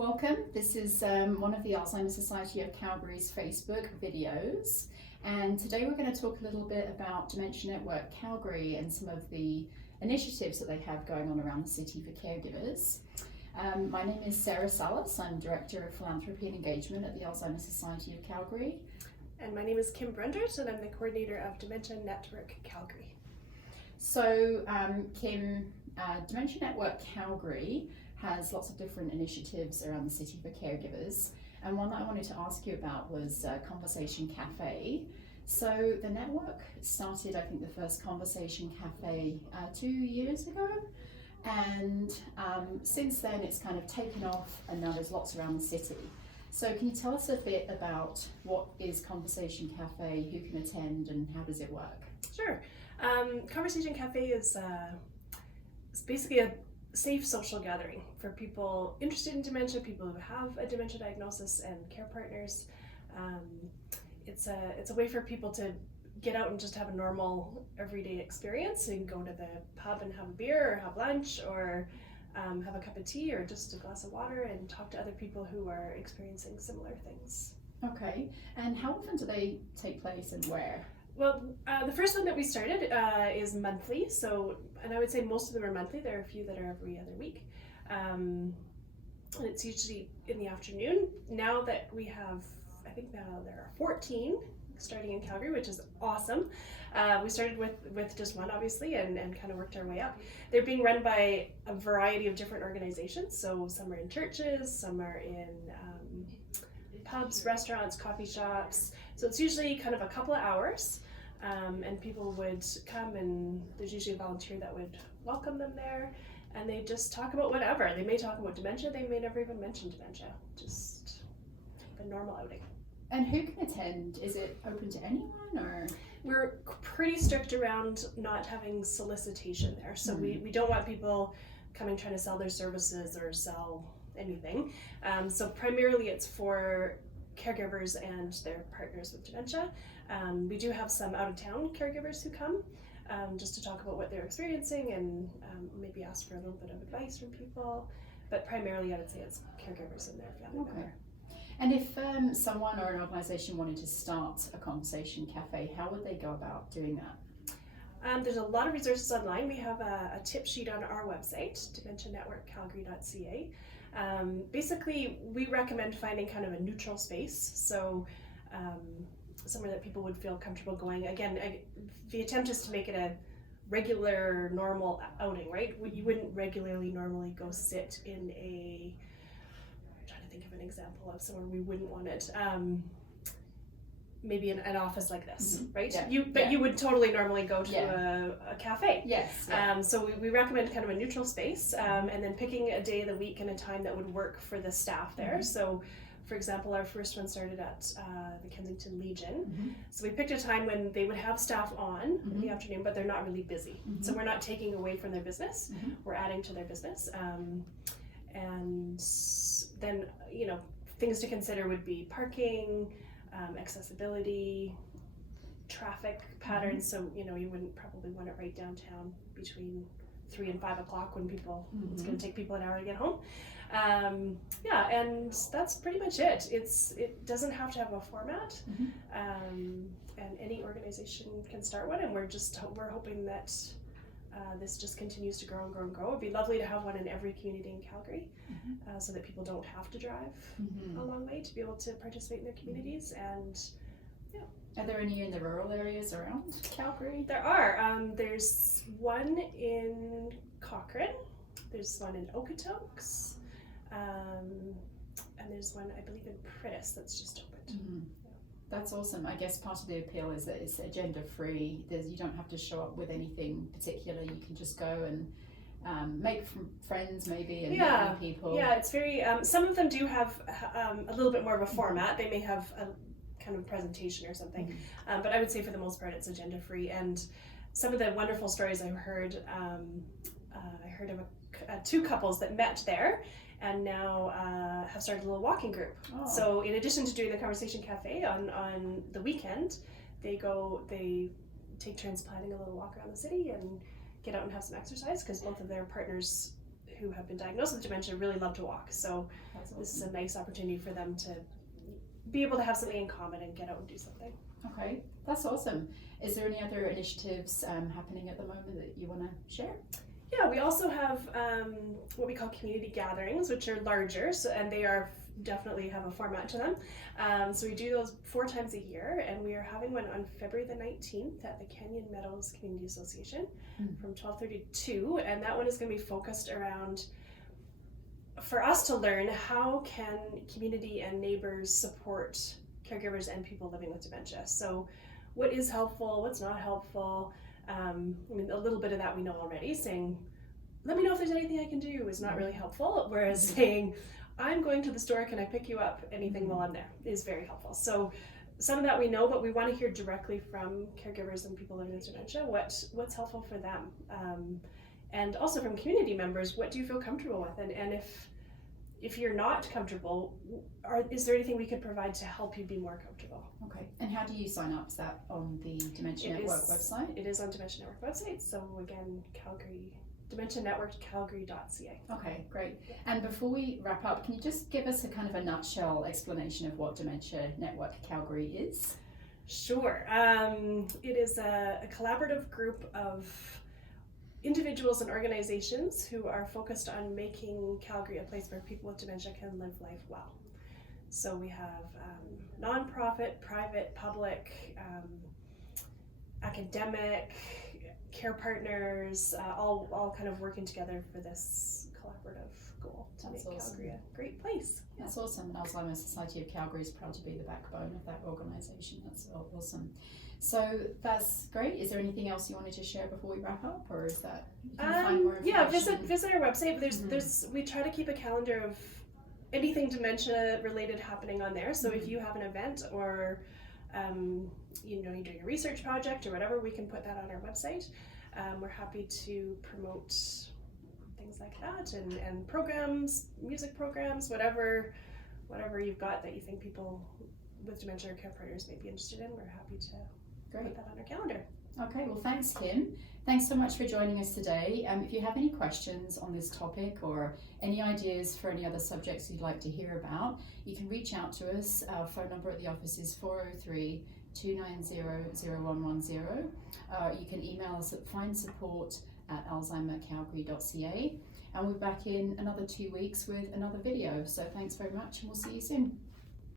Welcome. This is one of the Alzheimer Society of Calgary's Facebook videos, and today we're going to talk a little bit about Dementia Network Calgary and some of the initiatives that they have going on around the city for caregivers. My name is Sarah Salus. I'm Director of Philanthropy and Engagement at the Alzheimer Society of Calgary. And my name is Brundrit, and I'm the coordinator of Dementia Network Calgary. So Kim, Dementia Network Calgary has lots of different initiatives around the city for caregivers, and one that I wanted to ask you about was Conversation Cafe. So the network started, I think, the first Conversation Cafe 2 years ago, and since then it's kind of taken off, and now there's lots around the city. So can you tell us a bit about what is Conversation Cafe, who can attend, and how does it work? Sure. Conversation Cafe is basically a safe social gathering for people interested in dementia, people who have a dementia diagnosis, and care partners. It's a way for people to get out and just have a normal everyday experience and go to the pub and have a beer or have lunch or have a cup of tea or just a glass of water and talk to other people who are experiencing similar things. Okay, and how often do they take place and where? Well, the first one that we started is monthly, and I would say most of them are monthly. There are a few that are every other week, and it's usually in the afternoon. Now that we have, I think now there are 14 starting in Calgary, which is awesome. We started with just one, obviously, and kind of worked our way up. They're being run by a variety of different organizations, so some are in churches, some are in pubs, restaurants, coffee shops. So it's usually kind of a couple of hours, and people would come, and there's usually a volunteer that would welcome them there, and they just talk about whatever. They may talk about dementia, they may never even mention dementia, just a normal outing. And who can attend? Is it open to anyone, or? We're pretty strict around not having solicitation there, so we don't want people coming trying to sell their services or sell anything. So primarily it's for caregivers and their partners with dementia. We do have some out-of-town caregivers who come just to talk about what they're experiencing and maybe ask for a little bit of advice from people, but primarily I would say it's caregivers and their family member. And if someone or an organisation wanted to start a Conversation Cafe, how would they go about doing that? There's a lot of resources online. We have a tip sheet on our website, dementianetworkcalgary.ca. Basically, we recommend finding kind of a neutral space, so somewhere that people would feel comfortable going. Again, the attempt is to make it a regular, normal outing, right? You wouldn't regularly normally go sit in I'm trying to think of an example of somewhere we wouldn't want it. Maybe an office like this, right? Yeah. You would totally normally go to a cafe. Yes. So we recommend kind of a neutral space, and then picking a day of the week and a time that would work for the staff there. So, for example, our first one started at the Kensington Legion. So we picked a time when they would have staff on in the afternoon, but they're not really busy. So we're not taking away from their business, we're adding to their business. And then, things to consider would be parking, accessibility, traffic patterns. So you wouldn't probably want it right downtown between 3 and 5 o'clock when it's going to take people an hour to get home. And that's pretty much it. It doesn't have to have a format, and any organization can start one. And we're hoping that this just continues to grow and grow and grow. It'd be lovely to have one in every community in Calgary, so that people don't have to drive a long way to be able to participate in their communities. And Are there any in the rural areas around Calgary? there are. There's one in Cochrane, there's one in Okotoks, and there's one, I believe, in Pritis that's just opened. That's awesome. I guess part of the appeal is that it's agenda free. You don't have to show up with anything particular. You can just go and make friends maybe and meet people. Yeah, it's very, some of them do have a little bit more of a format. They may have a kind of presentation or something, but I would say for the most part it's agenda free. And some of the wonderful stories I've heard, I heard of two couples that met there and now have started a little walking group. So in addition to doing the Conversation Cafe on the weekend, they take turns planning a little walk around the city and get out and have some exercise, because both of their partners who have been diagnosed with dementia really love to walk. So That's this is awesome. a nice opportunity for them to be able to have something in common and get out and do something. Okay, that's awesome. Is there any other initiatives happening at the moment that you want to share? Yeah, we also have what we call community gatherings, which are larger, and they are definitely have a format to them. So we do those 4 times a year, and we are having one on February the 19th at the Canyon Meadows Community Association from 12:30 to 2, and that one is going to be focused around for us to learn how can community and neighbors support caregivers and people living with dementia. So what is helpful, what's not helpful. I mean, a little bit of that we know already. Saying, let me know if there's anything I can do is not really helpful. Whereas saying, I'm going to the store, can I pick you up? Anything while I'm there is very helpful. So some of that we know, but we want to hear directly from caregivers and people living with dementia what's helpful for them. And also from community members, what do you feel comfortable with? And if you're not comfortable, is there anything we could provide to help you be more comfortable? Okay, and how do you sign up? Is that on the Dementia Network website? It is on Dementia Network website. So again, Calgary, Dementia Network Calgary.ca. Okay, great. And before we wrap up, can you just give us a kind of a nutshell explanation of what Dementia Network Calgary is? Sure. It is a collaborative group of individuals and organizations who are focused on making Calgary a place where people with dementia can live life well. So we have nonprofit, private, public, academic, care partners, all kind of working together for this collaborative goal to make Calgary a great place. That's awesome. And Alzheimer Society of Calgary is proud to be the backbone of that organization. That's awesome. So that's great. Is there anything else you wanted to share before we wrap up, or is that you can find more information? Visit our website. There's we try to keep a calendar of anything dementia related happening on there. So if you have an event or you're doing a research project or whatever, we can put that on our website. We're happy to promote things like that and programs, music programs, whatever you've got that you think people with dementia or care partners may be interested in. We're happy to put that on our calendar. Okay, well thanks Kim. Thanks so much for joining us today. If you have any questions on this topic or any ideas for any other subjects you'd like to hear about, you can reach out to us. Our phone number at the office is 403-290-0110. You can email us at findsupport@alzheimercalgary.ca, and we're back in another 2 weeks with another video. So thanks very much, and we'll see you soon.